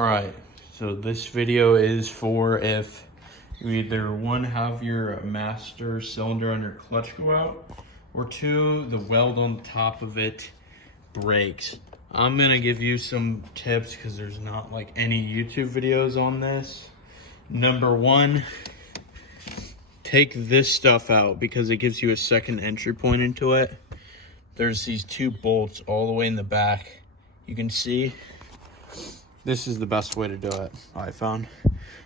All right, so this video is for if you either one, have your master cylinder on your clutch go out, or two, the weld on the top of it breaks. I'm gonna give you some tips because there's not like any YouTube videos on this. Number one, take this stuff out because it gives you a second entry point into it. There's these two bolts all the way in the back. You can see this is the best way to do it, I found.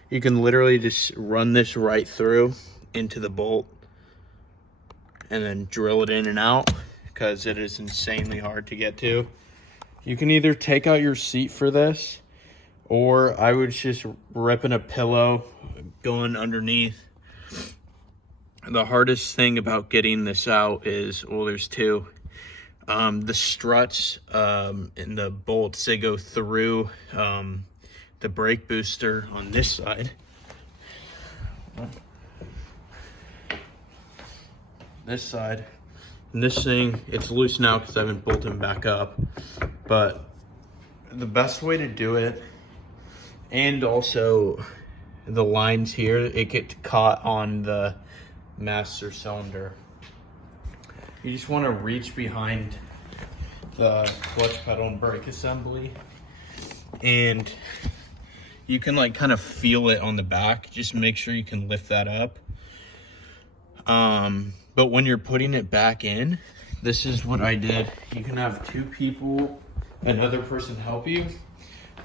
You can literally just run this right through into the bolt and then drill it in and out because it is insanely hard to get to. You can either take out your seat for this, or I would just ripping a pillow going underneath. The hardest thing about getting this out is, well, there's two. The struts and the bolts, they go through the brake booster on this side. This side. And this thing, it's loose now because I've been bolting back up. But the best way to do it, and also the lines here, it gets caught on the master cylinder. You just want to reach behind the clutch pedal and brake assembly, and you can like kind of feel it on the back. Just make sure you can lift that up. But when you're putting it back in, this is what I did. You can have two people, another person help you,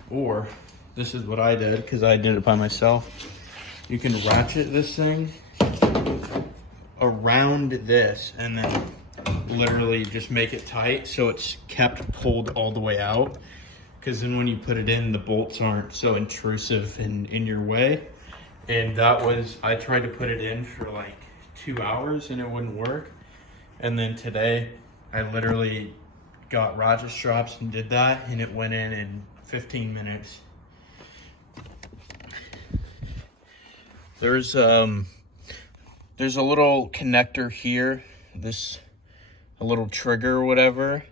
or this is what I did because I did it by myself. You can ratchet this thing around this and then literally just make it tight so it's kept pulled all the way out, because then when you put it in, the bolts aren't so intrusive and in your way. And that was, I tried to put it in for like 2 hours and it wouldn't work. And then today I literally got ratchet straps and did that, and it went in 15 minutes. There's a little connector here, a little trigger or whatever.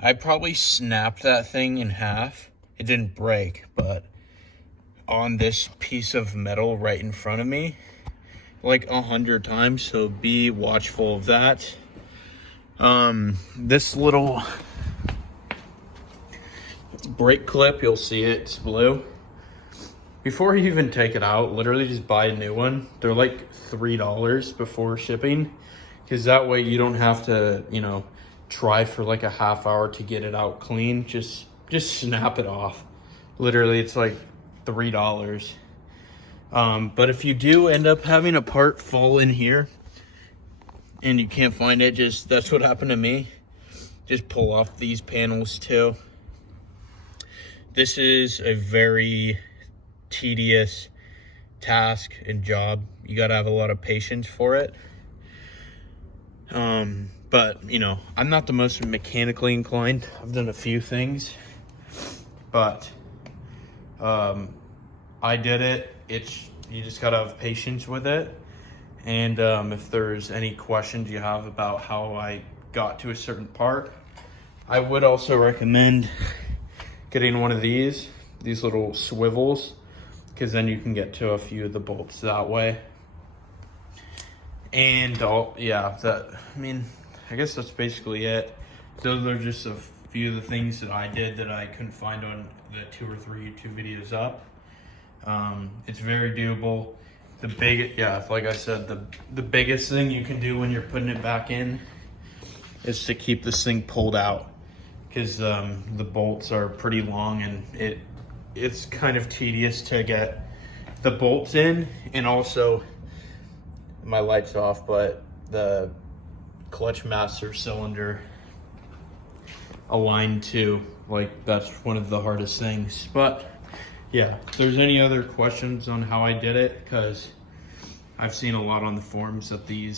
I probably snapped that thing in half. It didn't break, but on this piece of metal right in front of me, like 100 times, so be watchful of that. This little brake clip, you'll see it's blue. Before you even take it out, literally just buy a new one. They're like $3 before shipping, because that way you don't have to, you know, try for like a half hour to get it out clean. Just snap it off. Literally, it's like $3. But if you do end up having a part fall in here and you can't find it, that's what happened to me. Just pull off these panels too. This is a very tedious task and job. You gotta have a lot of patience for it. But you know, I'm not the most mechanically inclined. I've done a few things, but I did it. You just gotta have patience with it. And if there's any questions you have about how I got to a certain part, I would also recommend getting one of these little swivels, because then you can get to a few of the bolts that way. And I guess that's basically it. Those are just a few of the things that I did that I couldn't find on the 2 or 3 YouTube videos up. It's very doable. Like I said, the biggest thing you can do when you're putting it back in is to keep this thing pulled out, because the bolts are pretty long and it's kind of tedious to get the bolts in. And also, my light's off, but the clutch master cylinder aligned too, like that's one of the hardest things. But yeah, if there's any other questions on how I did it, because I've seen a lot on the forums that the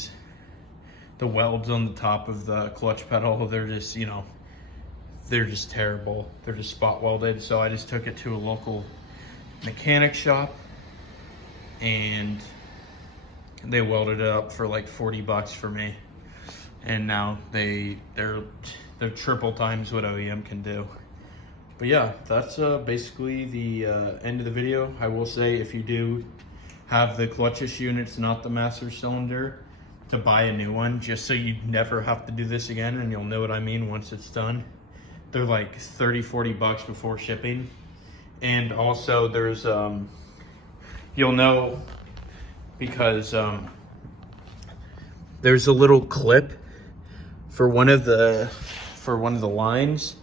welds on the top of the clutch pedal, they're just, you know, they're just terrible. They're just spot welded. So I just took it to a local mechanic shop and they welded it up for like 40 bucks for me. And now they're triple times what OEM can do. But yeah, that's basically the end of the video. I will say, if you do have the clutch issue and it's not the master cylinder, to buy a new one, just so you never have to do this again, and you'll know what I mean once it's done. They're like 30-40 bucks before shipping. And also there's you'll know because there's a little clip for one of the lines,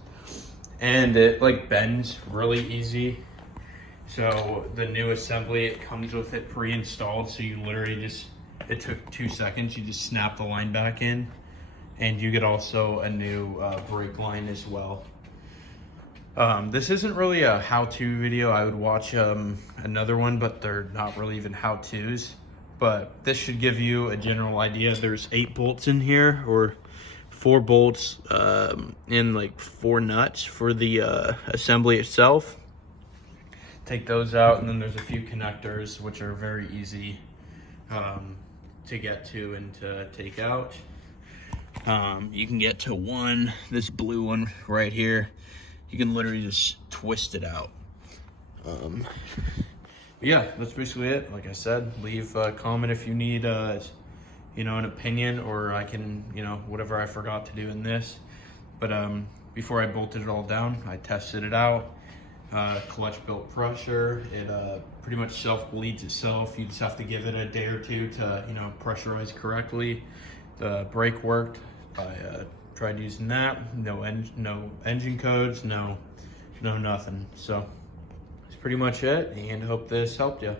and it like bends really easy. So the new assembly, it comes with it pre-installed, so you literally just, it took 2 seconds, you just snap the line back in, and you get also a new brake line as well. This isn't really a how-to video. I would watch another one, but they're not really even how-tos. But this should give you a general idea. There's 8 bolts in here, or 4 bolts and like 4 nuts for the assembly itself. Take those out, and then there's a few connectors which are very easy to get to and to take out. You can get to one, this blue one right here. You can literally just twist it out. Yeah, that's basically it. Like I said, leave a comment if you need you know, an opinion, or I can, you know, whatever I forgot to do in this. But before I bolted it all down, I tested it out. Clutch built pressure. It pretty much self bleeds itself. You just have to give it a day or two to, you know, pressurize correctly. The brake worked. I tried using that. No engine codes. No nothing. So that's pretty much it. And hope this helped you.